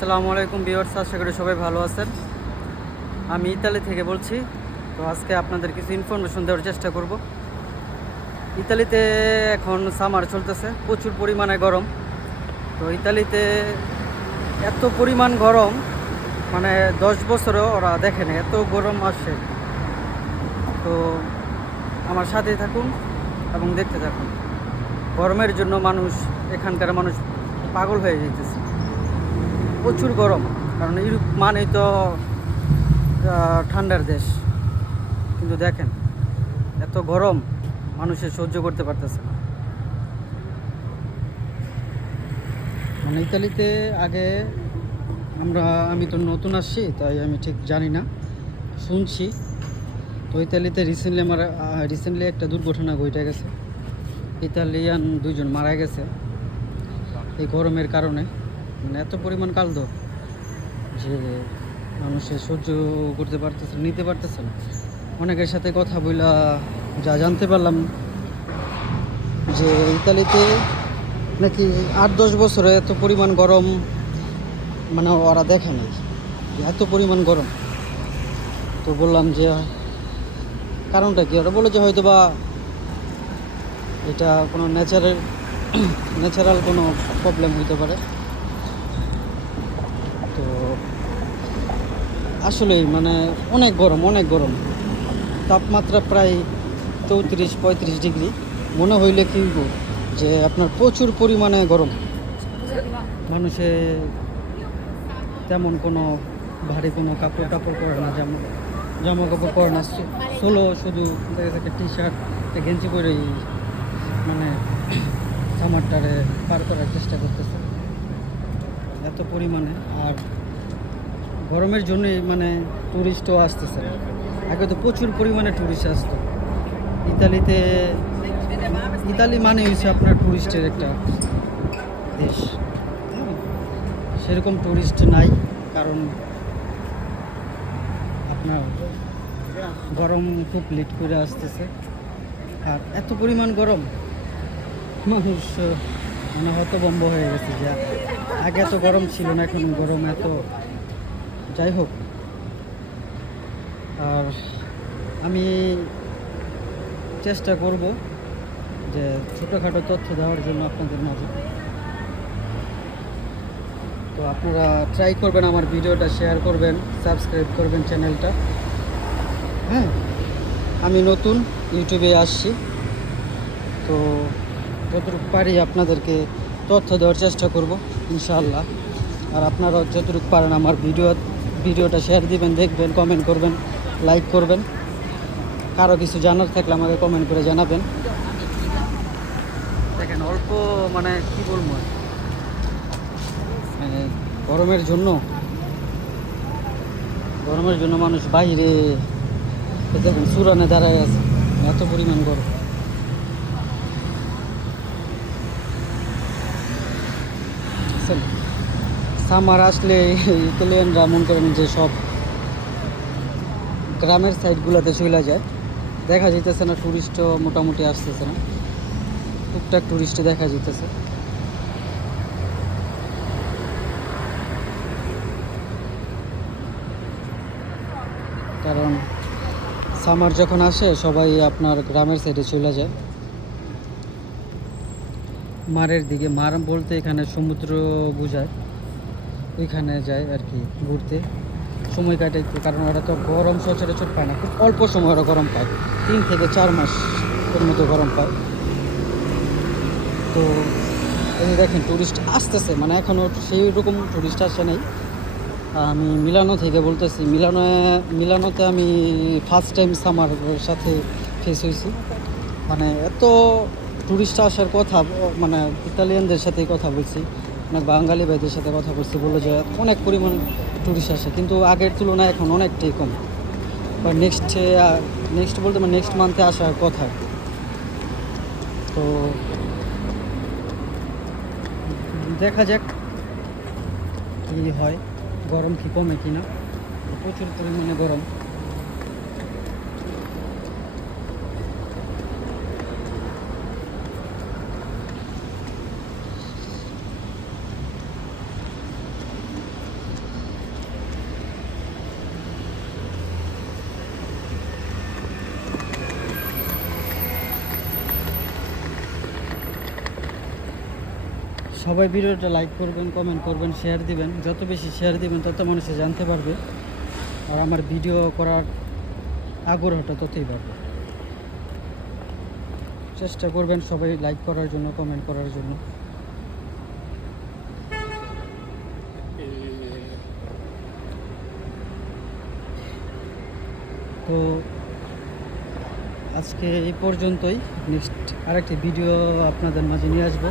আসসালামু আলাইকুম বিয়ার্স আশা করি সবাই ভালো আছেন। আমি ইতালি থেকে বলছি, তো আজকে আপনাদের কিছু ইনফরমেশন দেওয়ার চেষ্টা করব। ইতালিতে এখন সামার চলতেছে, প্রচুর পরিমাণে গরম। তো ইতালিতে এত পরিমাণ গরম মানে দশ বছরও ওরা দেখে না এত গরম আসে। তো আমার সাথেই থাকুন এবং দেখতে থাকুন। গরমের জন্য মানুষ, এখানকার মানুষ পাগল হয়ে যেতেছে প্রচুর গরম। কারণ ইউরোপ মানেই তো ঠান্ডার দেশ। কিন্তু দেখেন, এত গরম, মানুষে সহ্য করতে পারতেছে না। মানে ইতালিতে আগে আমরা, আমি তো নতুন আসছি, তাই আমি ঠিক জানি না। শুনছি। তো ইতালিতে রিসেন্টলি আমার রিসেন্টলি একটা দুর্ঘটনা ঘটে গেছে। ইতালিয়ান দুজন মারা গেছে। এই গরমের কারণে। মানে এত পরিমাণ কাল তো যে মানুষে সহ্য করতে পারতেছে নিতে পারতেছে না। অনেকের সাথে কথা বইলা যা জানতে পারলাম যে ইতালিতে নাকি আট দশ বছরে এত পরিমাণ গরম মানে ওরা দেখে নাই এত পরিমাণ গরম। তো বললাম যে কারণটা কি? ওরা বলে যে হয়তো বা এটা কোনো ন্যাচারাল ন্যাচারাল কোনো প্রবলেম হইতে পারে তো আসলেই মানে অনেক গরম অনেক গরম। তাপমাত্রা প্রায় চৌত্রিশ, পঁয়ত্রিশ ডিগ্রি। মনে হইলে কি যে আপনার প্রচুর পরিমাণে গরম। মানুষে তেমন কোনো ভারী কোনো কাপড় টাপড় পরে না যেমন জামা কাপড় পরে না। সোলো শুধু দেখা যাচ্ছে টি শার্ট গেঞ্জি পরেই মানে সামারটারে পার করার চেষ্টা করতেছে। এত পরিমাণে আর গরমের জন্যই মানে টুরিস্টও আসতেছে। আগে তো প্রচুর পরিমাণে টুরিস্ট আসতো। ইতালিতে, ইতালি মানে হচ্ছে আপনার টুরিস্টের একটা দেশ। সেরকম টুরিস্ট নাই, কারণ আপনার গরম খুব লেট করে আসতেছে। আর এত পরিমাণ গরম, মানুষ মানে হতবম্ব হয়ে গেছে যে আগে এত গরম ছিল না, এখন গরম এত যাই হোক, আর আমি চেষ্টা করব যে ছোটোখাটো তথ্য দেওয়ার জন্য আপনাদের মাঝে। তো আপনারা ট্রাই করবেন আমার ভিডিওটা শেয়ার করবেন সাবস্ক্রাইব করবেন চ্যানেলটা হ্যাঁ আমি নতুন ইউটিউবে আসছি। তো যতটুকু পারি আপনাদেরকে তথ্য দেওয়ার চেষ্টা করব, ইনশাআল্লাহ। আর আপনারা যতটুকু পারেন আমার ভিডিও ভিডিওটা শেয়ার দিবেন দেখবেন কমেন্ট করবেন লাইক করবেন। কারও কিছু জানার থাকলে আমাকে কমেন্ট করে জানাবেন। দেখেন অল্প মানে কি বলব? মানে গরমের জন্য গরমের জন্য মানুষ বাইরে দেখেন সুরানে দাঁড়ায় আছে এত পরিমাণ গরম। সামার আসলে ইতালিয়ানরা মন করেন যে সব গ্রামের সাইডগুলোতে চলে যায়, দেখা যেতেছে না টুরিস্টও মোটামুটি আসতেছে না। টুকটাক টুরিস্ট দেখা যেতেছে কারণ সামার যখন আসে, সবাই আপনার গ্রামের সাইডে চলে যায়। মারের দিকে, মার বলতে এখানে সমুদ্র বোঝায়। ওইখানে যায় আর কি ঘুরতে। সময় কাটাইতে কারণ ওরা তো গরম সচরাচর পায় না, খুব অল্প সময় ওরা গরম পায়। তিন থেকে চার মাস এর মতো গরম পায়। তো এই দেখেন টুরিস্ট আসতেছে মানে এখনও সেই রকম টুরিস্ট আসে নাই। আমি মিলানো থেকে বলতেছি, মিলানো, মিলানোতে আমি ফার্স্ট টাইম সামার সাথে ফেস হয়েছি। মানে এত টুরিস্ট আসার কথা মানে ইতালিয়ানদের সাথে কথা বলছি। অনেক বাঙালি ভাইদের সাথে কথা বলছি, বলল যে অনেক পরিমাণ টুরিস্ট আসে, কিন্তু আগের তুলনায় এখন অনেকটাই কম। বা নেক্সট নেক্সট বলতে মানে নেক্সট মান্থে আসার কথা। তো দেখা যাক কী হয়, গরম কি কমে কিনা। প্রচুর পরিমাণে গরম। সবাই ভিডিওটা লাইক করবেন কমেন্ট করবেন শেয়ার দিবেন। যত বেশি শেয়ার দিবেন, তত মানুষে জানতে পারবে। আর আমার ভিডিও করার আগ্রহটা ততই বাড়বে। চেষ্টা করবেন সবাই লাইক করার জন্য কমেন্ট করার জন্য। তো আজকে এই পর্যন্তই। নেক্সট আরেকটি ভিডিও আপনাদের মাঝে নিয়ে আসব।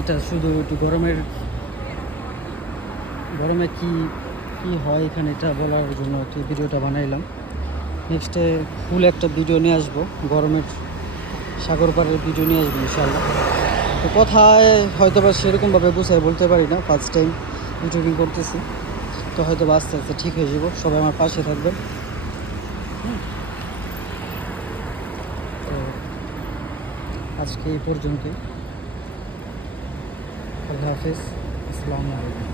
এটা শুধু একটু গরমের, গরমে কি কি হয় এখানে এটা বলার জন্য একটি ভিডিওটা বানাইলাম। নেক্সটে ফুল একটা ভিডিও নিয়ে আসব। গরমের সাগর পাড়ের ভিডিও নিয়ে আসব ইনশাল্লাহ তো কথায় হয়তো বা সেরকমভাবে বুঝাই বলতে পারি না ফার্স্ট টাইম ইউটিউবিং করতেছি। তো হয়তো বা আস্তে আস্তে ঠিক হয়ে যাব। সবাই আমার পাশে থাকবেন। আজকে এই পর্যন্তই। আল্লাহ হাফিজ আসসালামু আলাইকুম